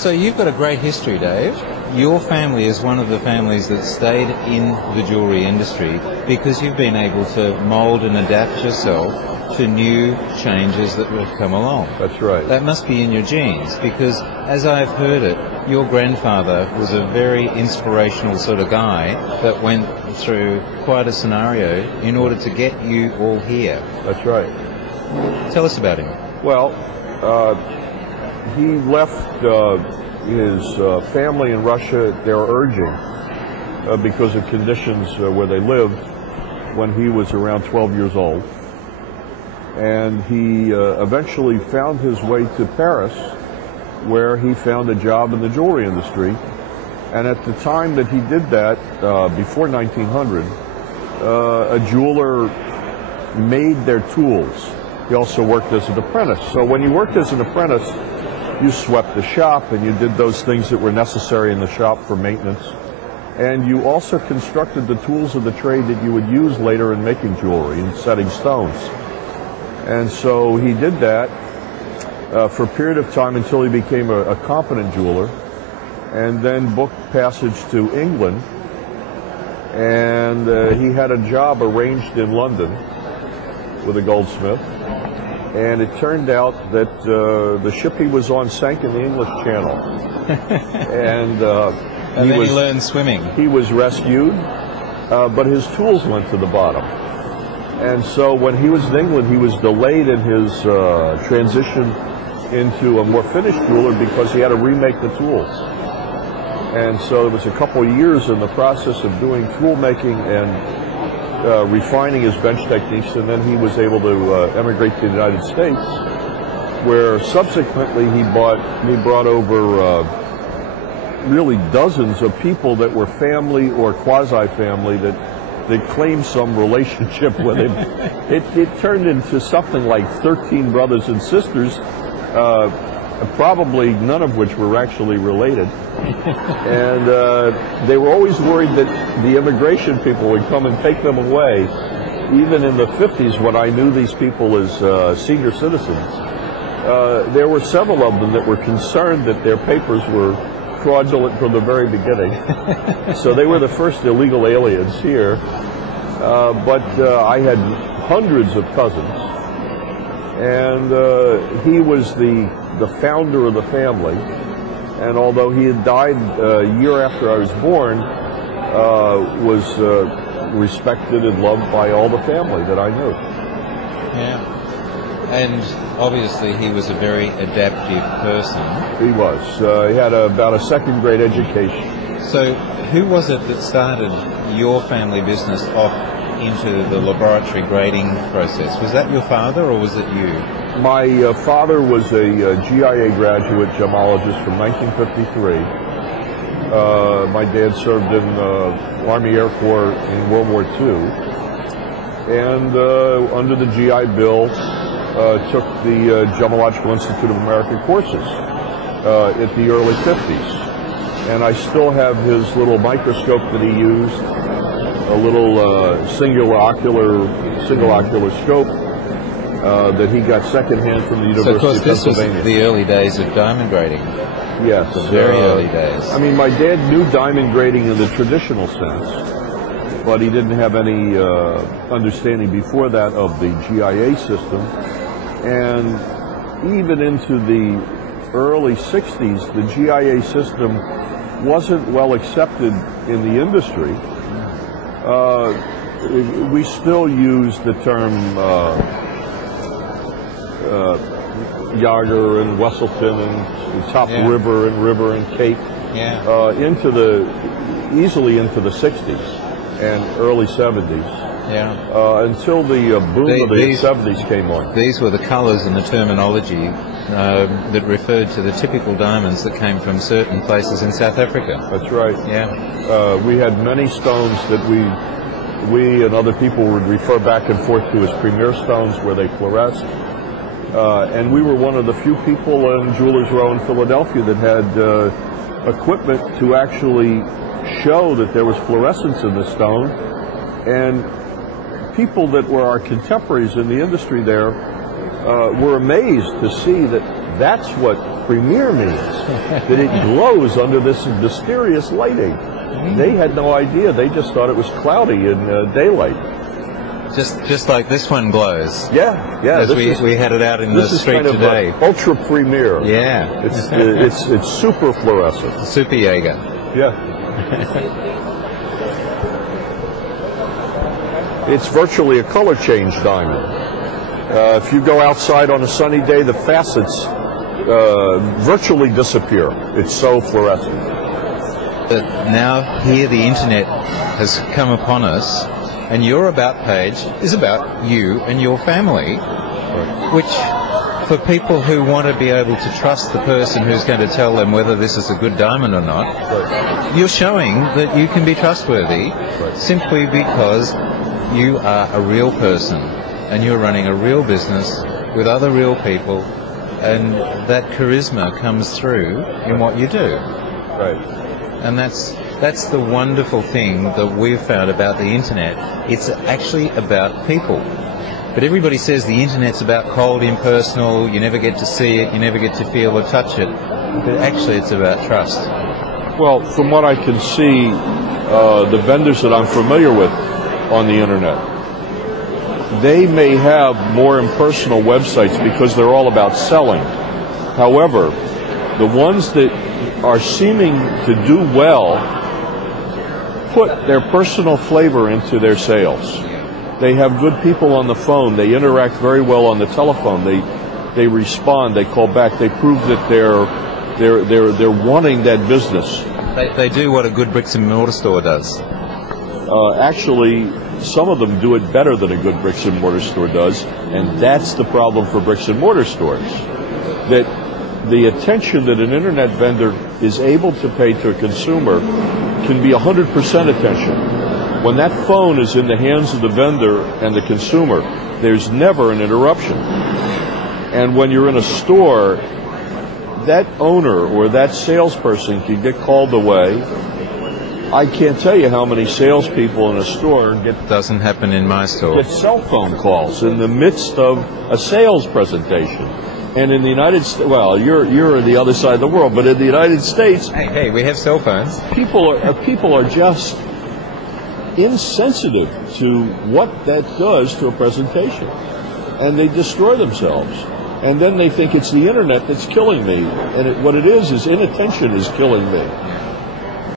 So you've got a great history, Dave. Your family is one of the families that stayed in the jewellery industry because you've been able to mould and adapt yourself to new changes that have come along. That's right. That must be in your genes because, as I've heard it, your grandfather was a very inspirational sort of guy that went through quite a scenario in order to get you all here. That's right. Tell us about him. Well, he left his family in Russia at their urging because of conditions where they lived when he was around 12 years old. And he eventually found his way to Paris, where he found a job in the jewelry industry. And at the time that he did that, before 1900, a jeweler made their tools. He also worked as an apprentice. So when you worked as an apprentice, you swept the shop and you did those things that were necessary in the shop for maintenance. And you also constructed the tools of the trade that you would use later in making jewelry and setting stones. And so he did that for a period of time until he became a competent jeweler, and then booked passage to England. And he had a job arranged in London with a goldsmith. And it turned out that the ship he was on sank in the English Channel. And then he learned swimming. He was rescued, but his tools went to the bottom. And so when he was in England, he was delayed in his transition into a more finished jeweler because he had to remake the tools. And so it was a couple of years in the process of doing tool making and refining his bench techniques, and then he was able to emigrate to the United States, where subsequently he brought over really dozens of people that were family or quasi-family that claimed some relationship with him. It turned into something like 13 brothers and sisters, probably none of which were actually related. And they were always worried that the immigration people would come and take them away. Even in the 50s, when I knew these people as senior citizens, there were several of them that were concerned that their papers were fraudulent from the very beginning. So they were the first illegal aliens here. But I had hundreds of cousins, and he was the founder of the family. And although he had died a year after I was born, was respected and loved by all the family that I knew. Yeah. And obviously he was a very adaptive person. He was. He had about a second-grade education. So who was it that started your family business off into the laboratory grading process? Was that your father or was it you? My father was a GIA graduate gemologist from 1953. My dad served in the Army Air Corps in World War II. And under the GI Bill, took the Gemological Institute of American courses at the early 50s. And I still have his little microscope that he used, a little single ocular scope that he got secondhand from the University of Pennsylvania. So, of course, this was the early days of diamond grading. Yes. The very early days. I mean, my dad knew diamond grading in the traditional sense, but he didn't have any understanding before that of the GIA system. And even into the early 60s, the GIA system wasn't well accepted in the industry. We still use the term Yager and Wesselton and Top River and Cape easily into the 60s and early 70s. Until the boom of the 70s came on. These were the colours and the terminology that referred to the typical diamonds that came from certain places in South Africa. That's right. Yeah. We had many stones that we and other people would refer back and forth to as premier stones where they fluoresced. And we were one of the few people in Jewelers Row in Philadelphia that had equipment to actually show that there was fluorescence in the stone. And people that were our contemporaries in the industry there were amazed to see that That's what premiere means, that it glows under this mysterious lighting. They had no idea. They just thought it was cloudy in daylight. Just like this one glows. Yeah. As we had it out in the street today. Ultra premiere. Yeah. It's super fluorescent. Super Jaeger. Yeah. It's virtually a color change diamond. If you go outside on a sunny day, the facets virtually disappear. It's so fluorescent. But now here the internet has come upon us, and your About page is about you and your family, which for people who want to be able to trust the person who's going to tell them whether this is a good diamond or not, you're showing that you can be trustworthy simply because you are a real person and you're running a real business with other real people, and that charisma comes through in what you do. Right. And that's the wonderful thing that we've found about the internet. It's actually about people. But everybody says the internet's about cold, impersonal, you never get to see it, you never get to feel or touch it. But actually it's about trust. Well, from what I can see, the vendors that I'm familiar with on the internet, they may have more impersonal websites because they're all about selling. However, the ones that are seeming to do well put their personal flavor into their sales. They have good people on the phone. They interact very well on the telephone. They respond. They call back. They prove that they're wanting that business. They do what a good bricks and mortar store does. Actually, some of them do it better than a good bricks and mortar store does, and that's the problem for bricks and mortar stores. That the attention that an internet vendor is able to pay to a consumer can be 100% attention. When that phone is in the hands of the vendor and the consumer, there's never an interruption. And when you're in a store, that owner or that salesperson can get called away. I can't tell you how many salespeople in a store doesn't happen in my store. Get cell phone calls in the midst of a sales presentation. And in the United States, well, you're on the other side of the world, but in the United States, hey, we have cell phones. People are just insensitive to what that does to a presentation, and they destroy themselves. And then they think it's the internet that's killing me, and what it is inattention is killing me.